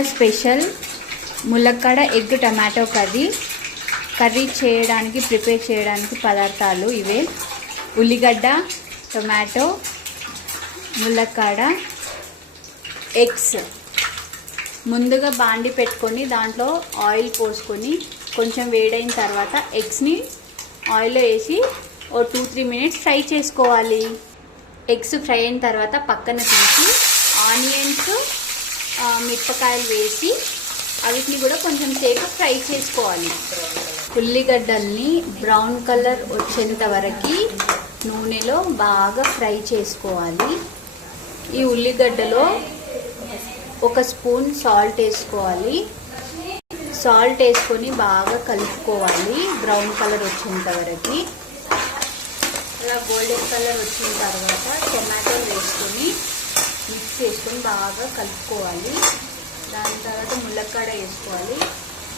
Special ములక్కడ egg tomato curry. Curry చేయడానికి prepare చేయడానికి పదార్థాలు ఇవే. ఉల్లిగడ్డ టొమాటో ములక్కాడ ఎగ్స్. ముందుగా బాండి పెట్టుకొని దాంట్లో ఆయిల్ పోసుకొని కొంచెం వేడైన తర్వాత ఎగ్స్ని ఆయిల్లో వేసి ఓ టూ త్రీ మినిట్స్ ఫ్రై చేసుకోవాలి. ఎగ్స్ ఫ్రై అయిన తర్వాత పక్కన తీసి ఆనియన్స్ మిరపకాయలు వేసి వాటిని కూడా కొంచెం సేపు ఫ్రై చేసుకోవాలి. ఉల్లిగడ్డల్ని బ్రౌన్ కలర్ వచ్చేంత వరకు నూనెలో బాగా ఫ్రై చేసుకోవాలి. ఈ ఉల్లిగడ్డలో ఒక స్పూన్ సాల్ట్ వేసుకోవాలి. సాల్ట్ వేసుకొని బాగా కలుపుకోవాలి బ్రౌన్ కలర్ వచ్చేంత వరకు. అలా గోల్డెన్ కలర్ వచ్చిన తర్వాత టమాటో వేసుకొని మిక్స్ చేసుకొని బాగా కలుపుకోవాలి. దాని తర్వాత ములక్కాడ వేసుకోవాలి.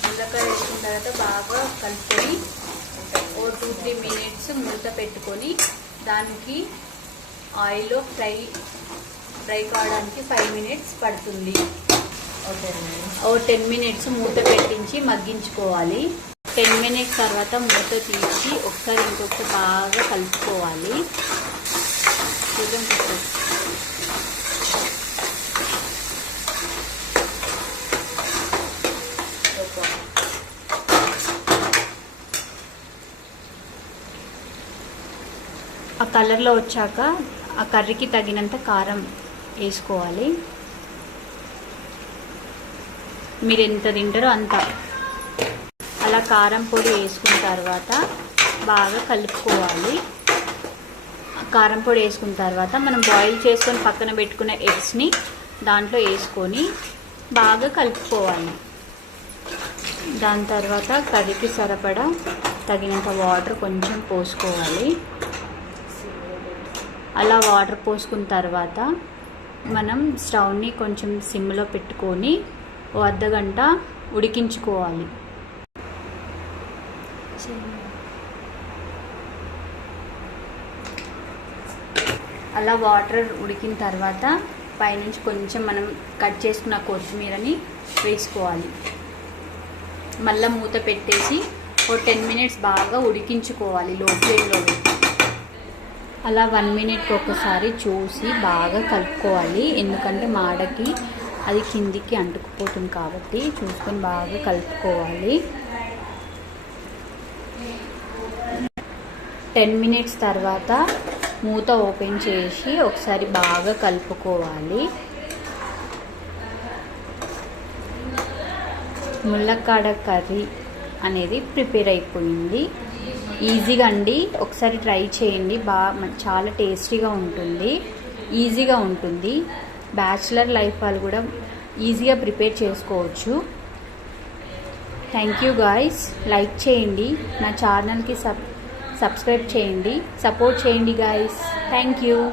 ములక్కాడ వేసుకున్న తర్వాత బాగా కలుపుకొని ఓ టూ త్రీ మినిట్స్ మూత పెట్టుకొని దానికి ఆయిల్లో ఫ్రై ఫ్రై కావడానికి ఫైవ్ మినిట్స్ పడుతుంది. ఓ టెన్ మినిట్స్ మూత పెట్టించి మగ్గించుకోవాలి. టెన్ మినిట్స్ తర్వాత మూత తీసి ఒకసారి ఇంకొకటి బాగా కలుపుకోవాలి. చూద్దాం ఆ కలర్లో వచ్చాక ఆ కర్రీకి తగినంత కారం వేసుకోవాలి. మీరు ఎంత తింటారో అంత. అలా కారం పొడి వేసుకున్న తర్వాత బాగా కలుపుకోవాలి. కారం పొడి వేసుకున్న తర్వాత మనం బాయిల్ చేసుకొని పక్కన పెట్టుకున్న ఎగ్స్ని దాంట్లో వేసుకొని బాగా కలుపుకోవాలి. దాని తర్వాత కర్రీకి సరిపడా తగినంత వాటర్ కొంచెం పోసుకోవాలి. అలా వాటర్ పోసుకున్న తర్వాత మనం స్టవ్ని కొంచెం సిమ్లో పెట్టుకొని ఓ అర్ధ గంట ఉడికించుకోవాలి. అలా వాటర్ ఉడికిన తర్వాత పైనుంచి కొంచెం మనం కట్ చేసుకున్న కొత్తిమీరని వేసుకోవాలి. మళ్ళీ మూత పెట్టేసి ఓ టెన్ మినిట్స్ బాగా ఉడికించుకోవాలి లో ఫ్లేమ్లో పెట్టి అలా వన్ మినిట్కి ఒకసారి చూసి బాగా కలుపుకోవాలి. ఎందుకంటే మాడకి అది కిందికి అంటుకుపోతుంది కాబట్టి చూసుకొని బాగా కలుపుకోవాలి. టెన్ మినిట్స్ తర్వాత మూత ఓపెన్ చేసి ఒకసారి బాగా కలుపుకోవాలి. ముల్లక్కాడ కర్రీ అనేది ప్రిపేర్ అయిపోయింది. ఈజీగా అండి. ఒకసారి ట్రై చేయండి. బాగా చాలా టేస్టీగా ఉంటుంది. ఈజీగా ఉంటుంది. బ్యాచిలర్ లైఫ్ వాళ్ళు కూడా ఈజీగా ప్రిపేర్ చేసుకోవచ్చు. Thank you guys. లైక్ చేయండి. నా ఛానల్కి సబ్ సబ్స్క్రైబ్ చేయండి. సపోర్ట్ చేయండి గాయస్. Thank you.